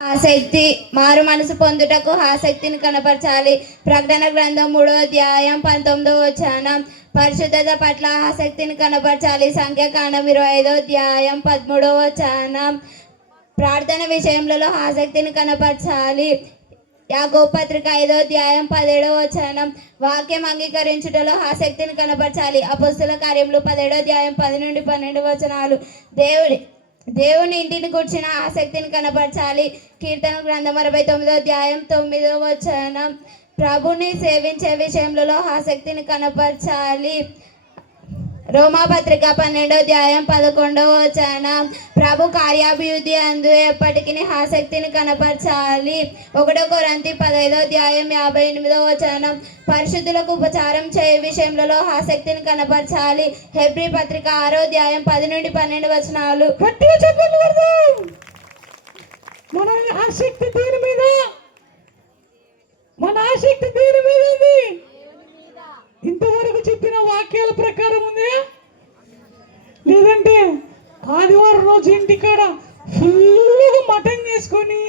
ఆసక్తి మారు మనసు పొందుటకు ఆసక్తిని కనపరచాలి. ప్రకటన గ్రంథం 3వ అధ్యాయం 19వ వచనం. పరిశుద్ధత పట్ల ఆసక్తిని కనపరచాలి. సంఖ్యాకాండం 25వ అధ్యాయం 13వ వచనం. ప్రార్థన విషయంలో ఆసక్తిని కనపరచాలి. యాకోబు పత్రిక 5వ అధ్యాయం 17వ వచనం. వాక్యం అంగీకరించుటలో ఆసక్తిని కనపరచాలి. అపొస్తలుల కార్యములు 17వ అధ్యాయం 10 నుండి 12 వచనాలు. దేవుని ఇంటిని కూర్చిన ఆసక్తిని కనపరచాలి. కీర్తన గ్రంథం 69వ అధ్యాయం 9వ వచనం. ప్రభుని సేవించే విషయంలో ఆసక్తిని కనపరచాలి. రోమాపత్రిక 12వ అధ్యాయం 11వ వచనం. ప్రభు కార్యాభివృద్ధి అందు ఎప్పటికీ ఆసక్తిని కనపరచాలి. 1 కొరింథీ 15వ అధ్యాయం 58వ వచనం. పరిశుద్ధులకు ఉపచారం చేయ విషయంలో ఆసక్తిని కనపరచాలి. హెబ్రీ పత్రిక 6వ అధ్యాయం 10 నుండి 12 వచనాలు. మన ఆసక్తి దేని మీద ఉంది? ఇంతవరకు చెప్పిన వాక్యాల ప్రకారం ఉంది. లేదంటే ఆదివారం రోజు ఇంటికాడ ఫుల్గా మటన్ చేసుకొని